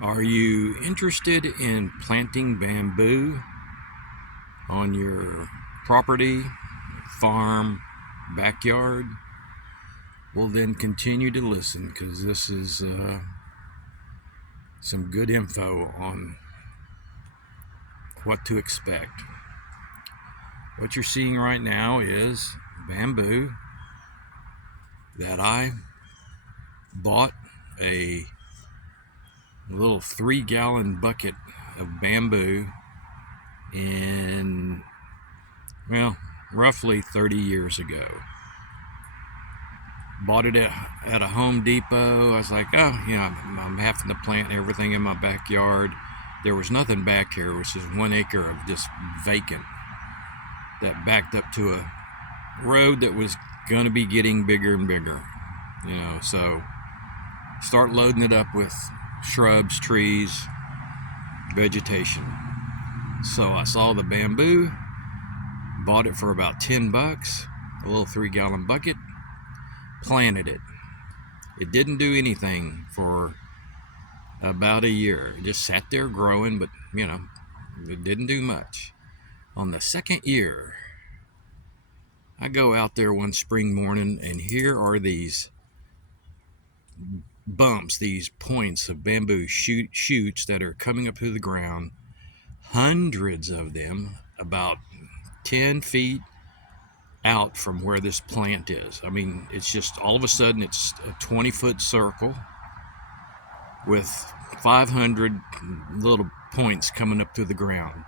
Are you interested in planting bamboo on your property, farm, backyard? Well, then continue to listen, because this is some good info on what to expect. What you're seeing right now is bamboo that I bought a little 3-gallon bucket of bamboo in, well, roughly 30 years ago. Bought it at a Home Depot. I was like, oh, I'm having to plant everything in my backyard. There was nothing back here. It was just 1 acre of just vacant that backed up to a road that was going to be getting bigger and bigger. So start loading it up with shrubs, trees, vegetation. So I saw the bamboo, bought it for about $10, a little 3-gallon bucket, planted it. It didn't do anything for about a year. It just sat there growing, but it didn't do much. On the second year, I go out there one spring morning, and here are these bumps, these points of bamboo shoots that are coming up through the ground. Hundreds of them, about 10 feet out from where this plant is. I mean, it's just all of a sudden it's a 20-foot circle with 500 little points coming up through the ground.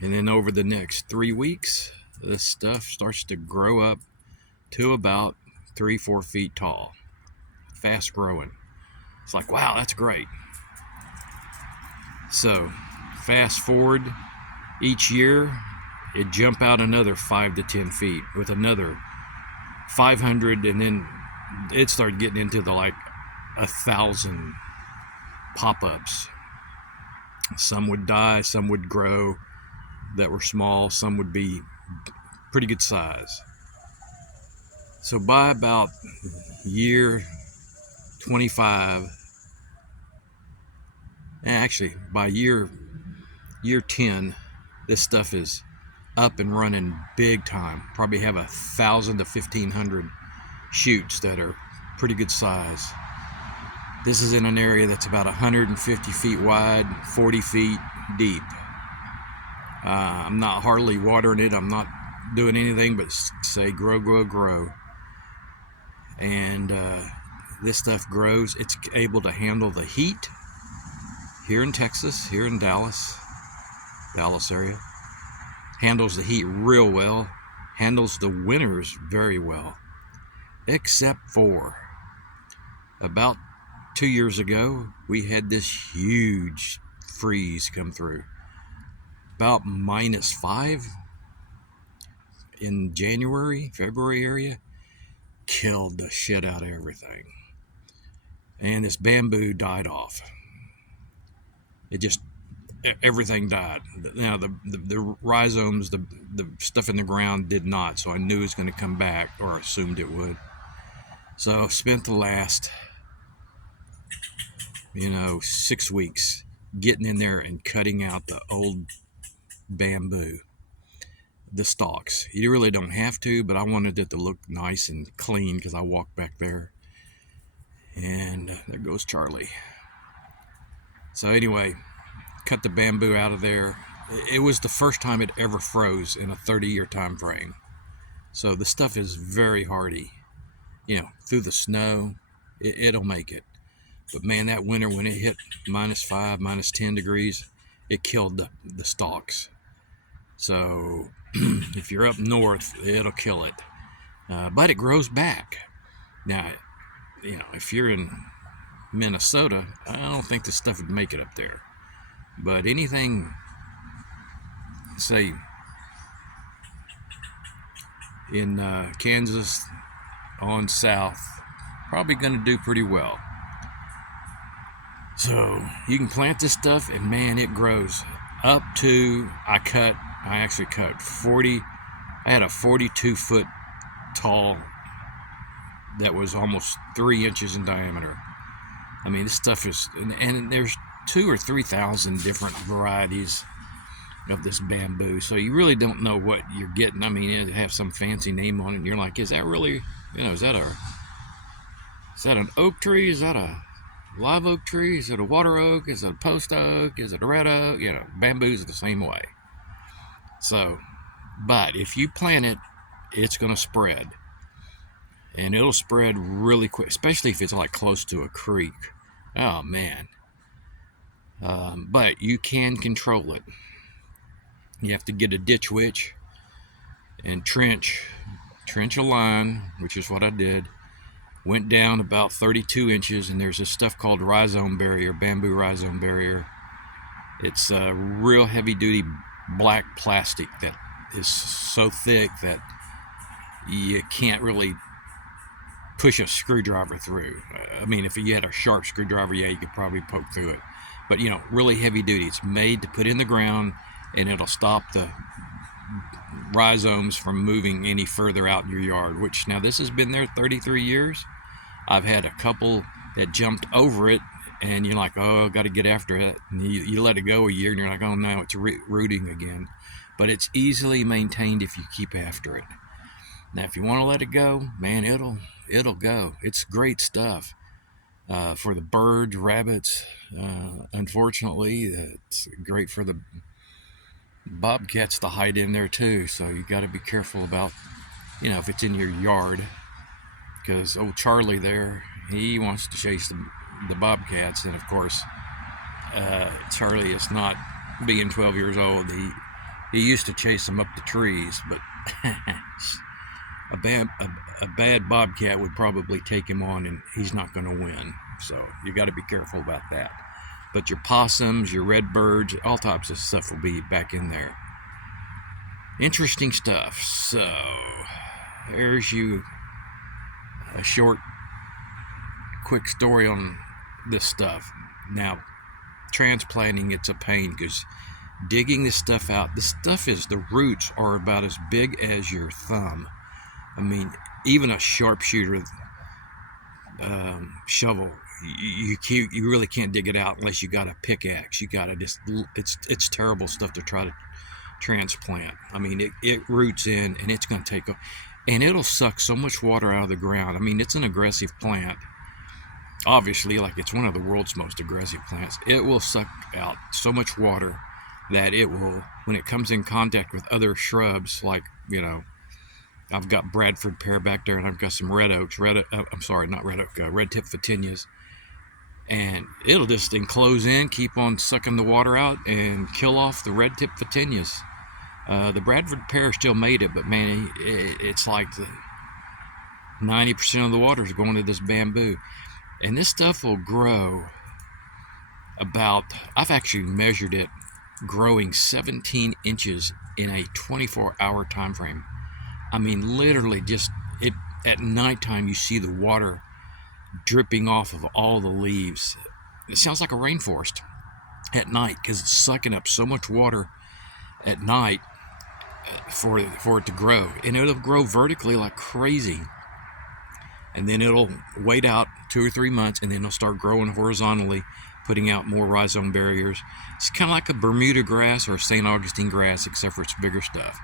And then over the next 3 weeks, this stuff starts to grow up to about 3-4 feet tall. Fast growing. It's like, wow, that's great. So fast forward, each year it jump out another 5 to 10 feet with another 500, and then it started getting into the 1,000 pop-ups. Some would die, some would grow that were small, some would be pretty good size. So by about year 25, actually by year 10, this stuff is up and running big time. Probably have 1,000 to 1,500 shoots that are pretty good size. This is in an area that's about 150 feet wide, 40 feet deep. I'm not hardly watering it. I'm not doing anything but say grow, grow, grow. And this stuff grows. It's able to handle the heat here in Texas, here in Dallas area. Handles the heat real well. Handles the winters very well. Except for about 2 years ago, we had this huge freeze come through. About -5 in January, February area. Killed the shit out of everything. And this bamboo died off. Everything died. Now the rhizomes, the stuff in the ground did not, so I knew it was going to come back, or assumed it would. So I spent the last 6 weeks getting in there and cutting out the old bamboo, the stalks. You really don't have to, but I wanted it to look nice and clean because I walked back there. And there goes Charlie. So anyway, cut the bamboo out of there. It was the first time it ever froze in a 30-year time frame. So the stuff is very hardy. Through the snow, it'll make it. But man, that winter when it hit -5, -10 degrees, it killed the stalks. So if you're up north, it'll kill it. But it grows back. Now, if you're in Minnesota, I don't think this stuff would make it up there. But anything, say, in Kansas on south, probably going to do pretty well. So you can plant this stuff, and man, it grows up to, I actually cut 40, I had a 42-foot tall that was almost 3 inches in diameter. I mean, this stuff is, and there's 2,000 or 3,000 different varieties of this bamboo, so you really don't know what you're getting. I mean, it have some fancy name on it, and you're like, is that really, is that an oak tree? Is that a live oak tree? Is it a water oak? Is it a post oak? Is it a red oak? Bamboo's the same way. So, but if you plant it, it's going to spread, and it'll spread really quick, especially if it's like close to a creek. Oh man. But you can control it. You have to get a ditch witch and trench a line, which is what I did. Went down about 32 inches, and there's this stuff called rhizome barrier, bamboo rhizome barrier. It's a real heavy-duty black plastic that is so thick that you can't really push a screwdriver through. I mean, if you had a sharp screwdriver, yeah, you could probably poke through it. But, really heavy-duty. It's made to put in the ground, and it'll stop the rhizomes from moving any further out in your yard, which now this has been there 33 years. I've had a couple that jumped over it, and you're like, oh, got to get after it. And you let it go a year, and you're like, oh, now it's rooting again. But it's easily maintained if you keep after it. Now, if you want to let it go, man, it'll go. It's great stuff for the birds, rabbits. Unfortunately, it's great for the bobcats to hide in there too. So you got to be careful about, if it's in your yard. Because old Charlie there, he wants to chase the bobcats, and of course, Charlie is not, being 12 years old. He used to chase them up the trees, but a bad bobcat would probably take him on, and he's not going to win. So you got to be careful about that. But your possums, your red birds, all types of stuff will be back in there. Interesting stuff. So there's a short, quick story on this stuff. Now, transplanting, it's a pain because digging this stuff out, the roots are about as big as your thumb. I mean, even a sharpshooter shovel, you really can't dig it out unless you got a pickaxe. You got to it's terrible stuff to try to transplant. I mean, it roots in, and it's going to take and it'll suck so much water out of the ground. I mean, it's an aggressive plant. Obviously, like, it's one of the world's most aggressive plants. It will suck out so much water that it will, when it comes in contact with other shrubs, like, I've got Bradford pear back there, and I've got some red oaks, red tip photinias, and it'll just enclose in, keep on sucking the water out, and kill off the red tip photinias. The Bradford pear still made it, but man, it's like 90% of the water is going to this bamboo. And this stuff will grow about, I've actually measured it, growing 17 inches in a 24-hour time frame. I mean, literally at nighttime, you see the water dripping off of all the leaves. It sounds like a rainforest at night because it's sucking up so much water at night for it to grow. And it'll grow vertically like crazy. And then it'll wait out 2 or 3 months, and then it'll start growing horizontally, putting out more rhizome barriers. It's kind of like a Bermuda grass or a St. Augustine grass, except for it's bigger stuff.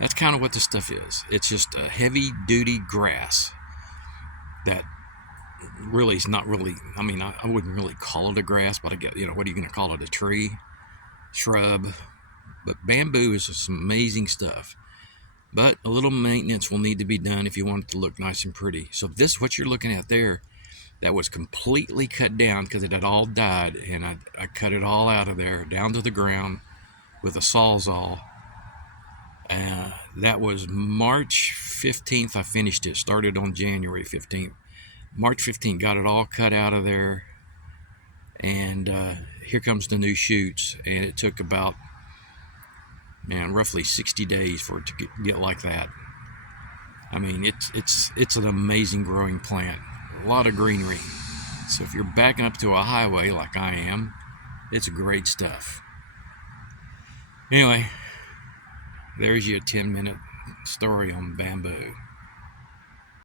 That's kind of what this stuff is. It's just a heavy-duty grass that really is not really, I mean, I wouldn't really call it a grass, but I get, what are you going to call it, a tree, shrub? But bamboo is some amazing stuff. But a little maintenance will need to be done if you want it to look nice and pretty. So this, what you're looking at there, that was completely cut down because it had all died, and I cut it all out of there, down to the ground with a Sawzall. That was March 15th I finished it. Started on January 15th. March 15th, got it all cut out of there, and here comes the new shoots, and it took about, roughly 60 days for it to get like that. I mean, it's an amazing growing plant. A lot of greenery. So if you're backing up to a highway like I am, it's great stuff. Anyway, there's your 10-minute story on bamboo.